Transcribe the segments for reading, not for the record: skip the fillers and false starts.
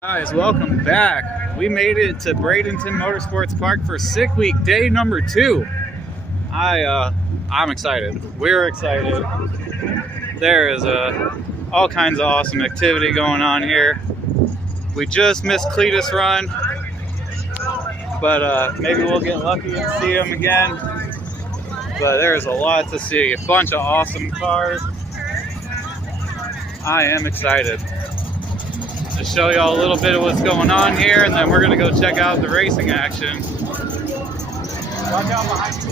Guys, welcome back. We made it to Bradenton Motorsports Park for Sick Week, day number 2. I'm excited. We're excited. There is all kinds of awesome activity going on here. We just missed Cleetus run, but maybe we'll get lucky and see him again. But there's a lot to see. A bunch of awesome cars. I am excited. Just show y'all a little bit of what's going on here, and then we're gonna go check out the racing action. Watch out behind you.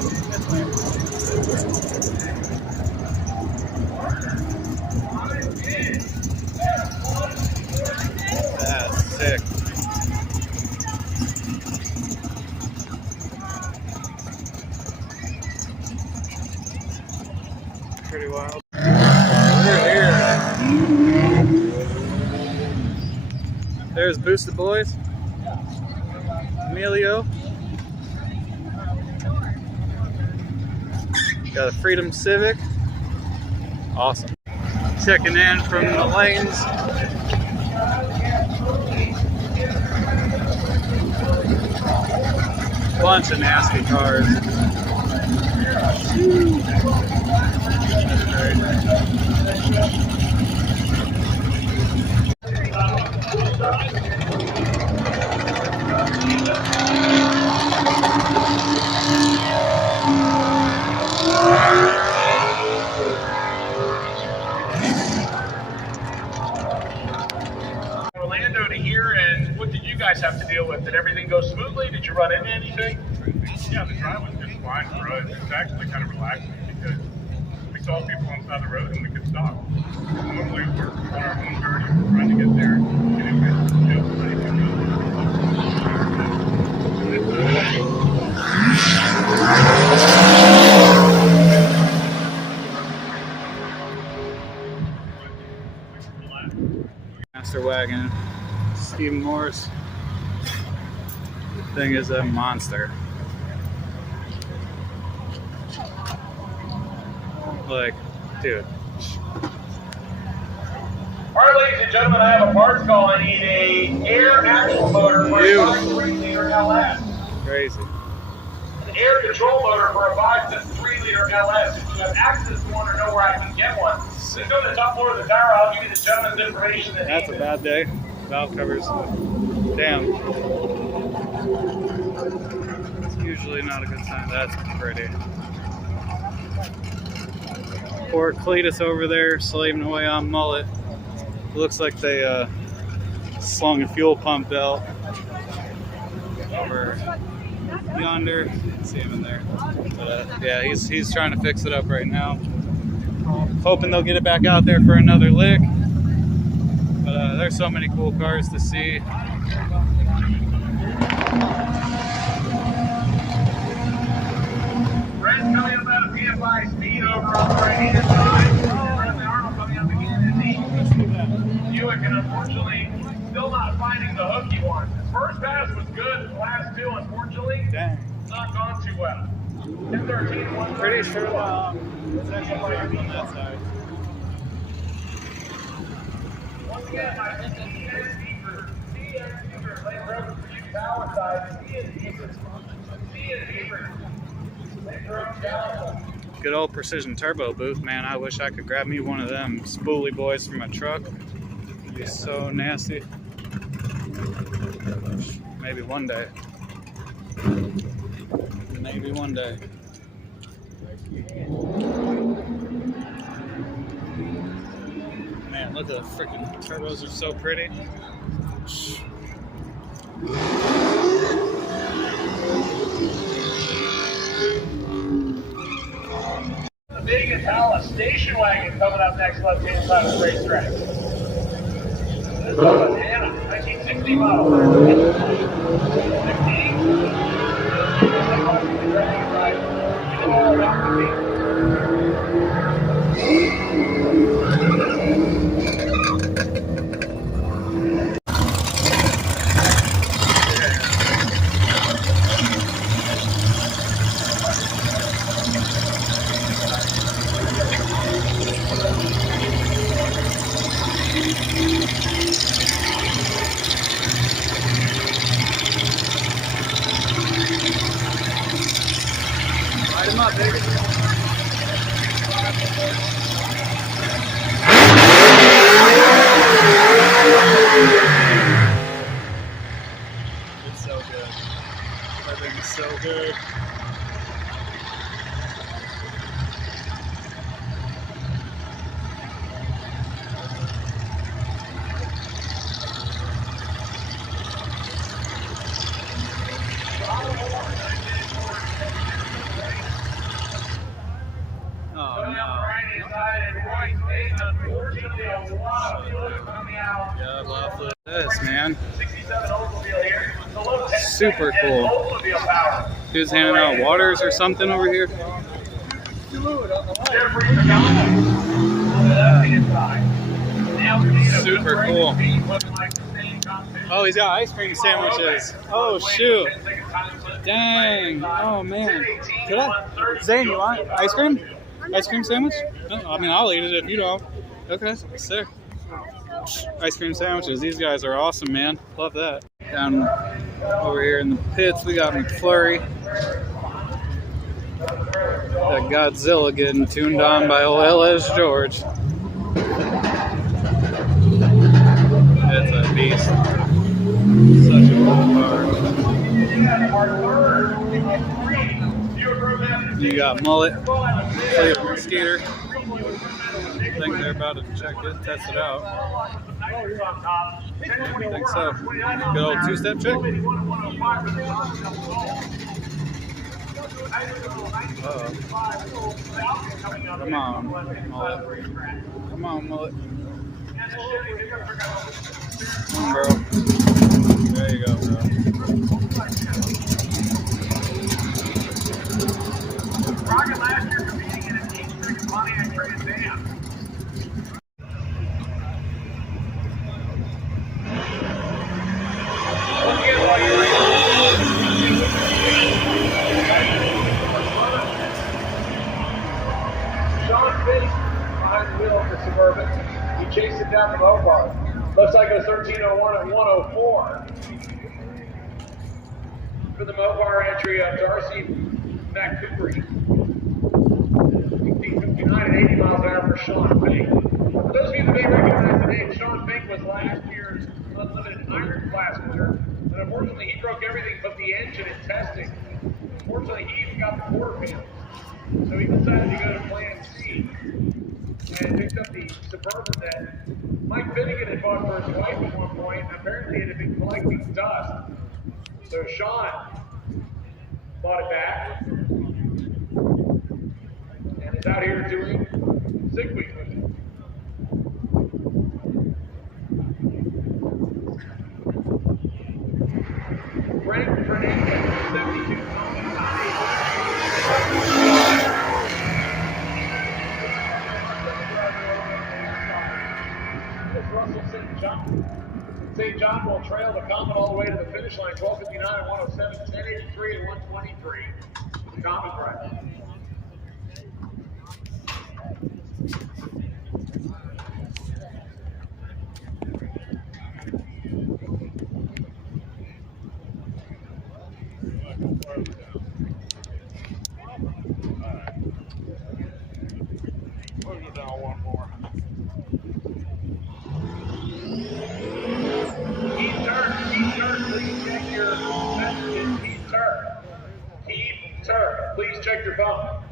That's sick. Pretty wild. We're here. There's Boosted Boys, Emilio, got a Freedom Civic, awesome. Checking in from the lanes. Bunch of nasty cars. Orlando to here, and what did you guys have to deal with? Did everything go smoothly? Did you run into anything? Yeah, the drive was just fine for us. It was actually kind of relaxing because we saw people on the side of the road and we could stop. Normally we're on our own journey, we're trying to get there, and it was just ready to go. Master Wagon, Steve Morris. The thing is a monster. Like, dude. Alright, ladies and gentlemen, I have a parts call. I need a air action motor for a 5.3-liter LS. Crazy. An air control motor for a 5.3-liter LS. If you have access to one or know where I can get one, just go to the top floor of the tower. I'll give you the gentleman's information. That's a bad day. Valve covers. Damn. It's usually not a good sign. That's pretty. Poor Cleetus over there slaving away on mullet. Looks like they slung a fuel pump belt over yonder. See him in there. But yeah, he's trying to fix it up right now. Hoping they'll get it back out there for another lick. But there's so many cool cars to see. Red's coming up at a PFI speed over on the right-hand side. Bradley Arnold coming up again in the Buick, and unfortunately, still not finding the hook he wants. His first pass was good. The last two, unfortunately, not gone too well. 10-13, Pretty sure the section breaker on that side. Once again, my CN Beaver, Lane Road for you, power side, CN Beaver, Lane Road, down. Good old Precision Turbo booth, man. I wish I could grab me one of them spoolie boys from a truck. It'd be so nasty. Maybe one day. Maybe one day. Man, look at the freaking turbos, are so pretty. The big Impala station wagon coming up next, left-hand side of the racetrack. This is a Montana, 1960 model. 15. dude. Yeah, lots of this, man. Super cool. Dude's handing out waters or something over here. Super cool. Oh, he's got ice cream sandwiches. Oh, shoot. Dang. Oh, man. Could I? Zane, you want ice cream? Ice cream sandwich? No, I mean, I'll eat it if you don't. Okay, sick. Ice cream sandwiches. These guys are awesome, man. Love that. Down over here in the pits, we got McFlurry. That Godzilla getting tuned on by old LS George. It's a beast. Such a cool car. You got Mullet, Cleetus skater. I think they're about to test it out. I think so. Good old two-step check. Come on, Mullet. Come on, Mullet. Come on, bro. There you go, bro. Rocket last year competing in a team strict Pontiac Trans Am. Sean Fisk behind the wheel of the Suburban. He chased it down the Mopar. Looks like it was 13:01 and 1:04 for the Mopar entry of Darcy McCoury. 18:59 at 80 miles an hour for Sean Fink. For those of you that may recognize the name, Sean Fink was last year's Unlimited Iron Class winner, and unfortunately he broke everything but the engine in testing. Unfortunately, he even got the quarter panels, so he decided to go to Plan C and picked up the Suburban that Mike Finnegan had bought for his wife at one point, and apparently it had been collecting dust. So Sean bought it back and is out here doing Sig Week with it. Frank Fernandez, 72 Russell St. John will trail the Comet all the way to the finish line, 12:59 and 1:07, 10:83 and 1:23. The Comet driver. Please check your phone.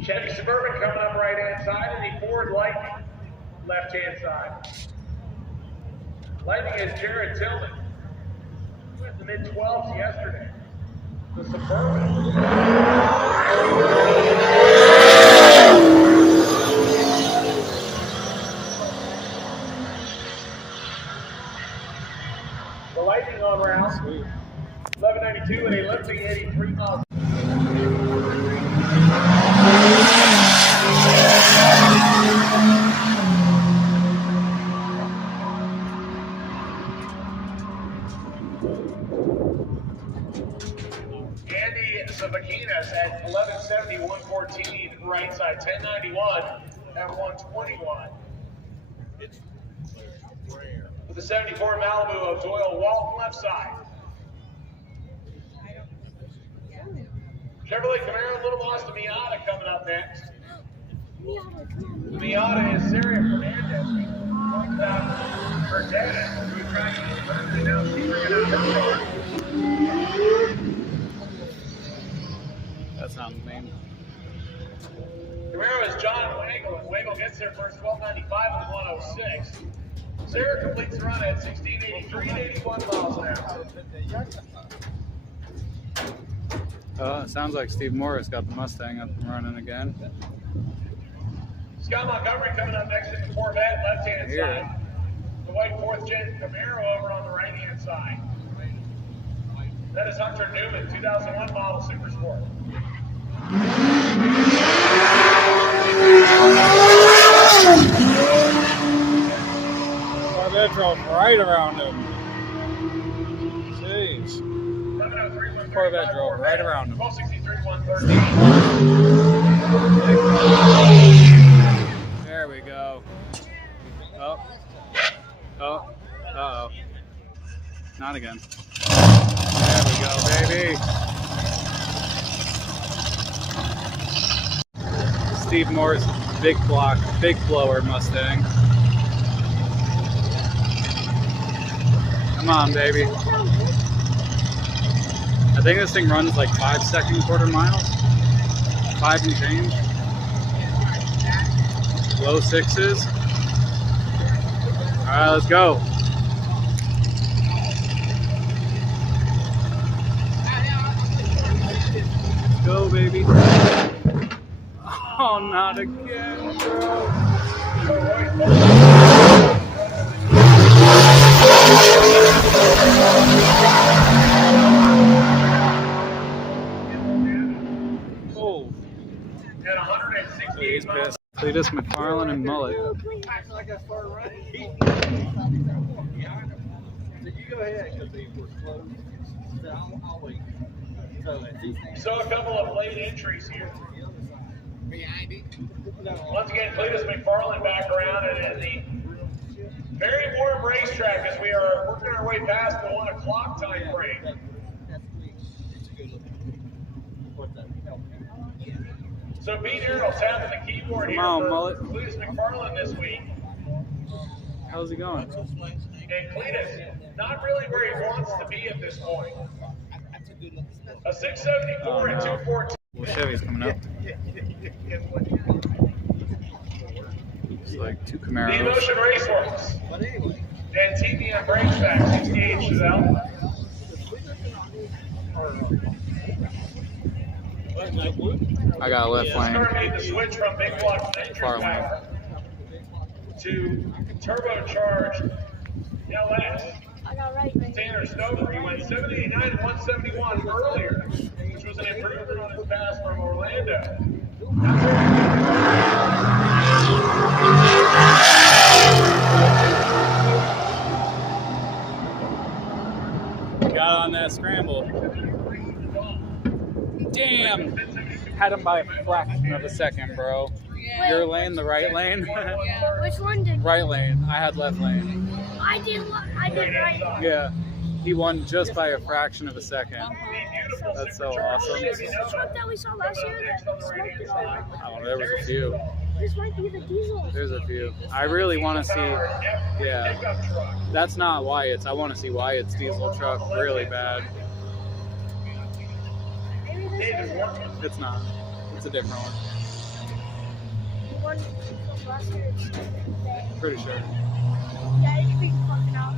Chevy Suburban coming up right-hand side, and the Ford Lightning left-hand side. Lightning is Jared Tillman. He went in the mid-12s yesterday. The Suburban. The Lightning on round 1192 and a limping 83 miles. Zavakinas at 1170, 114, right side, 1091 at 121. With the 74 Malibu of Doyle Walton, left side. Chevrolet Camaro, Little Boston Miata coming up next. Miata is Sarah Fernandez. Talked about her dad, who was tracking his birthday. Now she's bringing out her car. That sounds mean. Camaro is John Waggle, and Waggle gets there first 1295 and 106. Sarah completes the run at 1683 and 81 miles an hour. It sounds like Steve Morris got the Mustang up and running again. Scott Montgomery coming up next in the Corvette, left-hand side. The white 4th Gen Camaro over on the right-hand side. That is Hunter Newman, 2001 model Super Sport. Corvette drove right around him. Jeez. Corvette drove right around him. 1263-113. There we go. Oh. Oh. Uh-oh. Not again. There we go, baby. Steve Morris, big block, big blower Mustang. Come on, baby. I think this thing runs like 5 second quarter miles. 5 and change. Low 6s. Alright, let's go. Let's go, baby. Oh, not again, bro. Oh. At 168 He's pissed. Cleetus, McFarlane, and Mullet. So a couple of late entries here. Once again, Cleetus McFarlane back around and in the very warm racetrack as we are working our way past the 1 o'clock time frame. So Pete Earl tapping the keyboard here Come on, for Mullet. Cleetus McFarlane this week. How's he going? And Cleetus, not really where he wants to be at this point. A 674 and 214. Well, Chevy's coming up. It's like 2 The Camaros. Emotion Raceworks. And TBM Brakes back, 68 Chazelle. I got a left This car lane. made the switch from big block nitrous Far lane. power to turbocharged LS. Tanner Stover, he went 789 and 171 earlier, which was an improvement on his pass from Orlando. Got on that scramble. Damn! Had him by a fraction of a second, bro. Your lane, the right lane? Yeah. Which one did? Right lane. I had left lane. I did right. Yeah. He won just by a fraction of a second. That's so awesome. Is this the truck that we saw last year that smoked it? I don't know, there was a few. This might be the diesel. There's a few. I really want to see, yeah. That's not Wyatt's. I want to see Wyatt's diesel truck really bad. Maybe this is It's not. It's a different one. the one from last year. Pretty sure. Yeah, it should be fucking out.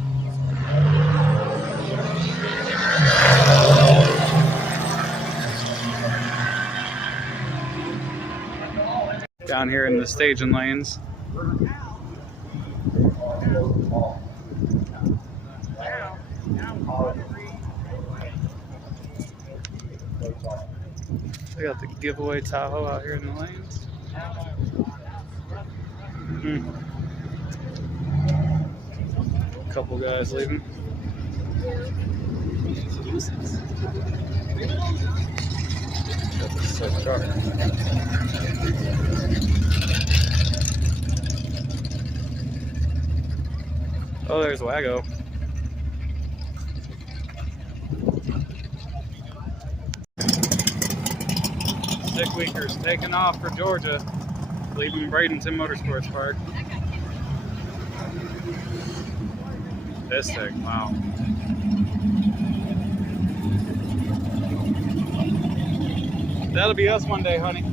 Down here in the staging lanes. We got the giveaway Tahoe out here in the lanes. Couple guys leaving. That's a sick car. Oh, there's Wago. Stick Weekers taking off for Georgia, leaving Bradenton Motorsports Park. This thing, wow. That'll be us one day, honey.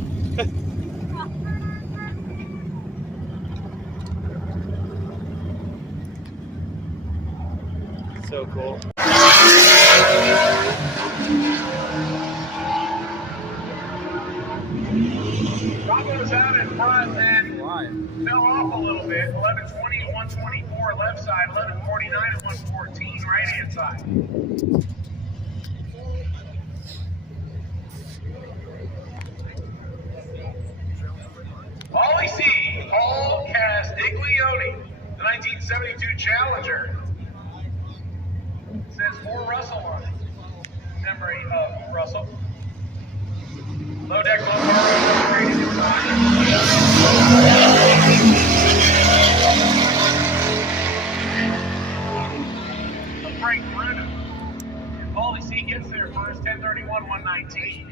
So cool. Bravo's out in front and fell off a little bit. 11:20 at 124 left side, 11:49 at 114 right hand side. Ollie C. Paul Castiglione, the 1972 Challenger. It says for Russell on it. Memory of Russell. Low deck, low bar, rated inside. Frank Bruno. Ollie C gets there first, 10:31, 119.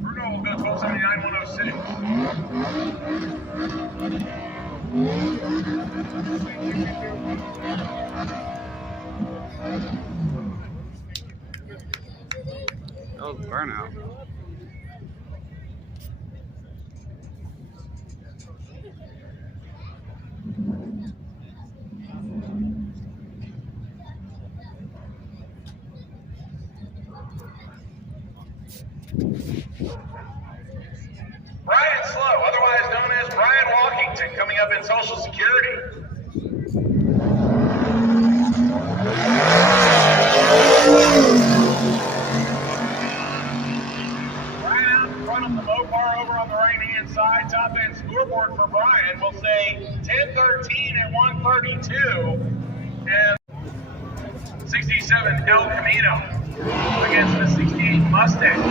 Bruno will go 12:79, 106. Oh, burnout. Brian Slow, otherwise known as Brian Walkington, coming up in Social Security. Brian out in front of the Mopar over on the right-hand side. Top end scoreboard for Brian will say 10:13 at 132. And 67 El Camino against the 68 Mustang. In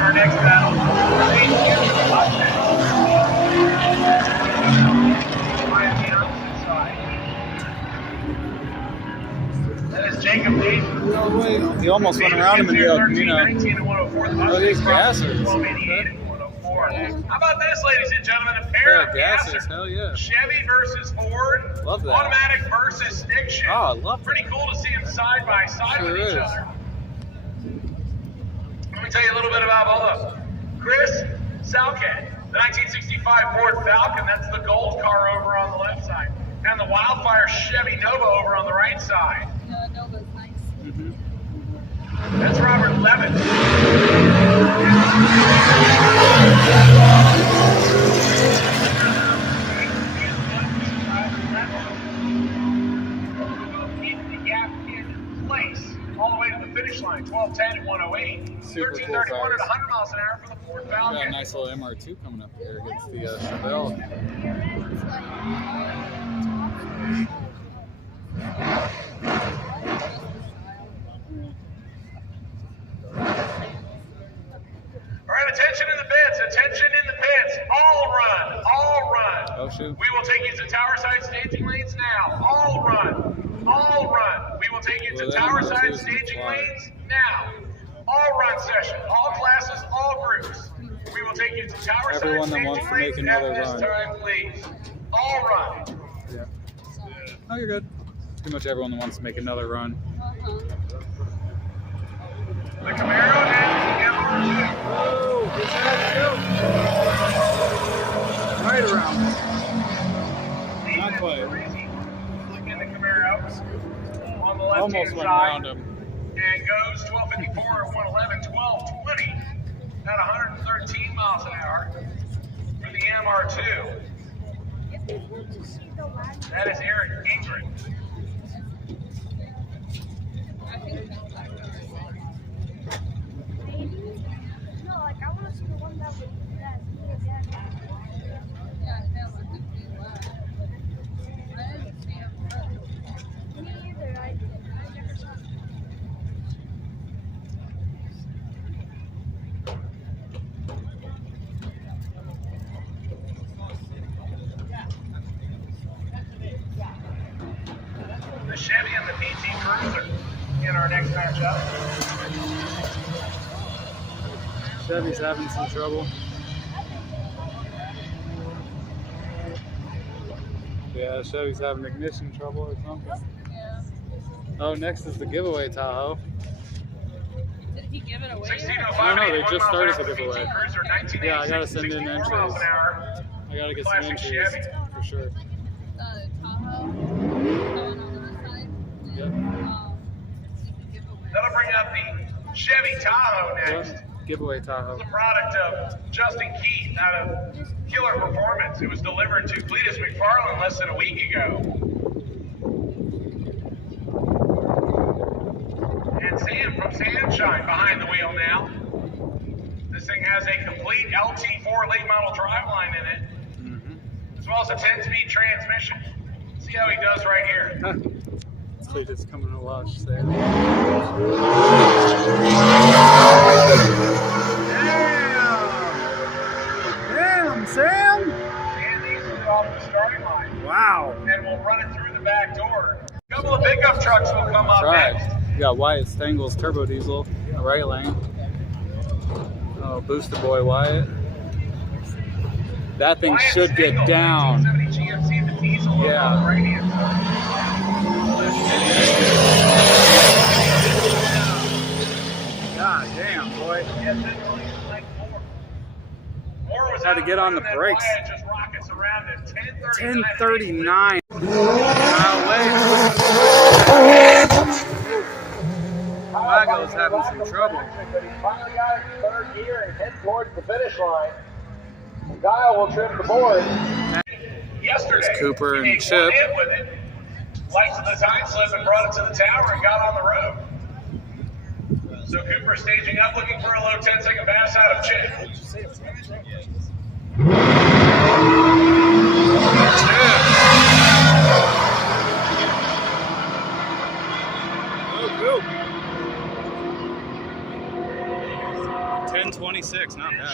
our next battle, Mustang. Right on the opposite side. That is Jacob Davis. No way. He almost went around him in the El Camino. 19 and 104. The Oh, these gassers. 1288 and 104. How about this, ladies and gentlemen? A pair of gassers. gassers. Hell yeah. Chevy versus Ford. Love that. Automatic versus stick shift. Oh, I love that. Pretty cool to see them side by side Sure with each is. other. Let me tell you a little bit about all of them. Chris Salkett, the 1965 Ford Falcon. That's the gold car over on the left side. And the Wildfire Chevy Nova over on the right side. Nova's nice. That's Robert Levitt. Keep the gap in place all the way to the finish line. 12:10 and 108. Super cool 13:31 at cars. 100 miles an hour for the Ford We got a Falcon. nice little MR2 coming up here against the Chevelle. All right, attention in the pits. Attention in the pits. All run. All run. Oh, shoot. We will take you to tower side staging lanes now. All run. All run. We will take you to Well, tower that side is staging fly. lanes now. All run session. All classes, all groups. We will take you to tower Everyone side that wants staging to make lanes another at this run. time, please. All run. Yeah. Oh, you're good. Pretty much everyone that wants to make another run. The Camaro and the MR2. Oh, it's right around. Not quite. Look in the Camaro on the left Almost hand went side. around him. And goes 1254 at 111, 1220 at 113 miles an hour for the MR2. That is Eric Ingrid. No, like I want to see the one that was that. Me either. I never saw it. The Chevy and the PT Cruiser in our next matchup. Chevy's having some trouble. Yeah, Chevy's having ignition trouble or something. Yeah. Oh, next is the giveaway Tahoe. Did he give it away? 1605, I don't know, they just 81 started miles the an hour, giveaway. Cruiser, 1986, Yeah, I gotta send in 64 entries. miles an hour. I gotta get some Classic entries Chevy. for sure. Tahoe. Going on the side. Yep. That'll bring up the Chevy Tahoe next. Yep. Giveaway Tahoe. It's a product of Justin Keith out of Killer Performance. It was delivered to Cleetus McFarland less than a week ago. And Sam from Sandshine behind the wheel now. This thing has a complete LT4 late model driveline in it, as well as a 10-speed transmission. See how he does right here. Cleetus coming to watch, Sam. Damn, Sam! And these are off the starting line. Wow. And we'll run it through the back door. A couple of pickup trucks will come up next. Right. You got Wyatt Stengel's turbo diesel in the right lane. Oh, booster boy Wyatt. That thing Wyatt should get Stengel, down. 1970 GMC, the diesel on Yeah. the right-hand side. God damn, boy. Yes, it really is like four. Moore was Had to out get on the front, and brakes. Wyatt just rockets around at 10:39. Wago's having some trouble. But he finally got it in third gear and head towards the finish line. Guile will trim the board. Yesterday, It's Cooper he and made Chip. one hit with it, lights of the time slip and brought it to the tower and got on the road. So Cooper staging up, looking for a low 10-second pass out of Chip. Oh, cool. 10:26, not bad.